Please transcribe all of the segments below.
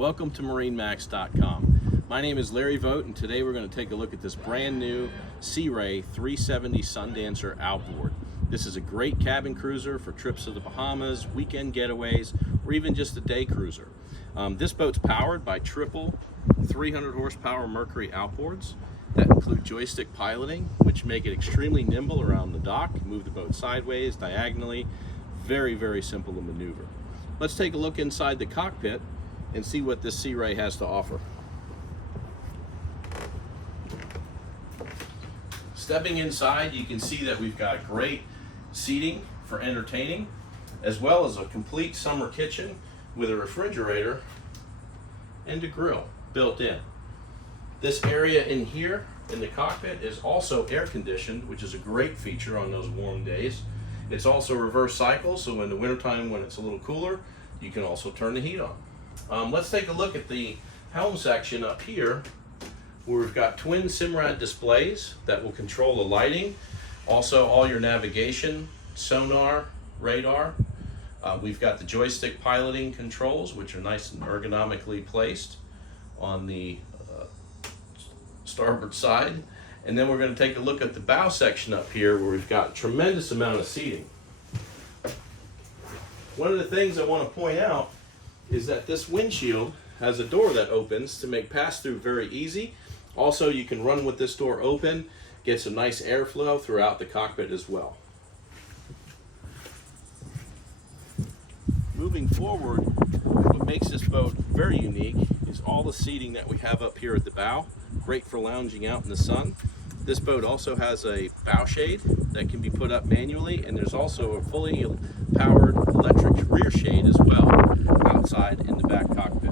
Welcome to MarineMax.com. My name is Larry Vogt, and today we're going to take a look at this brand new Sea Ray 370 Sundancer Outboard. This is a great cabin cruiser for trips to the Bahamas, weekend getaways, or even just a day cruiser. This boat's powered by triple 300 horsepower Mercury outboards that include joystick piloting, which make it extremely nimble around the dock, move the boat sideways, diagonally. Very, very simple to maneuver. Let's take a look inside the cockpit and see what this Sea Ray has to offer. Stepping inside, you can see that we've got great seating for entertaining, as well as a complete summer kitchen with a refrigerator and a grill built in. This area in here in the cockpit is also air conditioned, which is a great feature on those warm days. It's also reverse cycle, so in the wintertime when it's a little cooler, you can also turn the heat on. Let's take a look at the helm section up here, where we've got twin Simrad displays that will control the lighting, also all your navigation, sonar, radar. We've got the joystick piloting controls, which are nice and ergonomically placed on the starboard side. And then we're going to take a look at the bow section up here, where we've got a tremendous amount of seating. One of the things I want to point out is that this windshield has a door that opens to make pass-through very easy. Also, you can run with this door open, get some nice airflow throughout the cockpit as well. Moving forward, what makes this boat very unique is all the seating that we have up here at the bow. Great for lounging out in the sun. This boat also has a bow shade that can be put up manually, and there's also a fully powered electric rear shade as well outside in the back cockpit.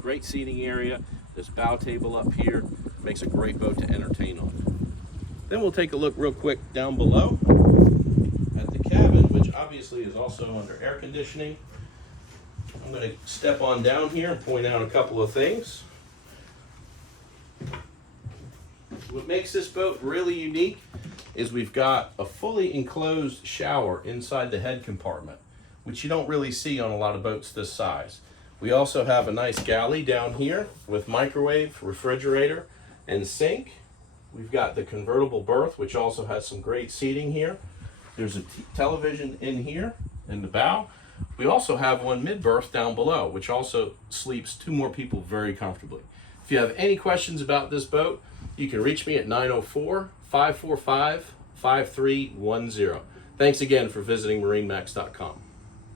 Great seating area. This bow table up here makes a great boat to entertain on. Then we'll take a look real quick down below at the cabin, which obviously is also under air conditioning. I'm going to step on down here and point out a couple of things. What makes this boat really unique is we've got a fully enclosed shower inside the head compartment, which you don't really see on a lot of boats this size. We also have a nice galley down here with microwave, refrigerator, and sink. We've got the convertible berth, which also has some great seating here. There's a television in here in the bow. We also have one mid-berth down below, which also sleeps two more people very comfortably. If you have any questions about this boat, you can reach me at 904-545-5310. Thanks again for visiting MarineMax.com.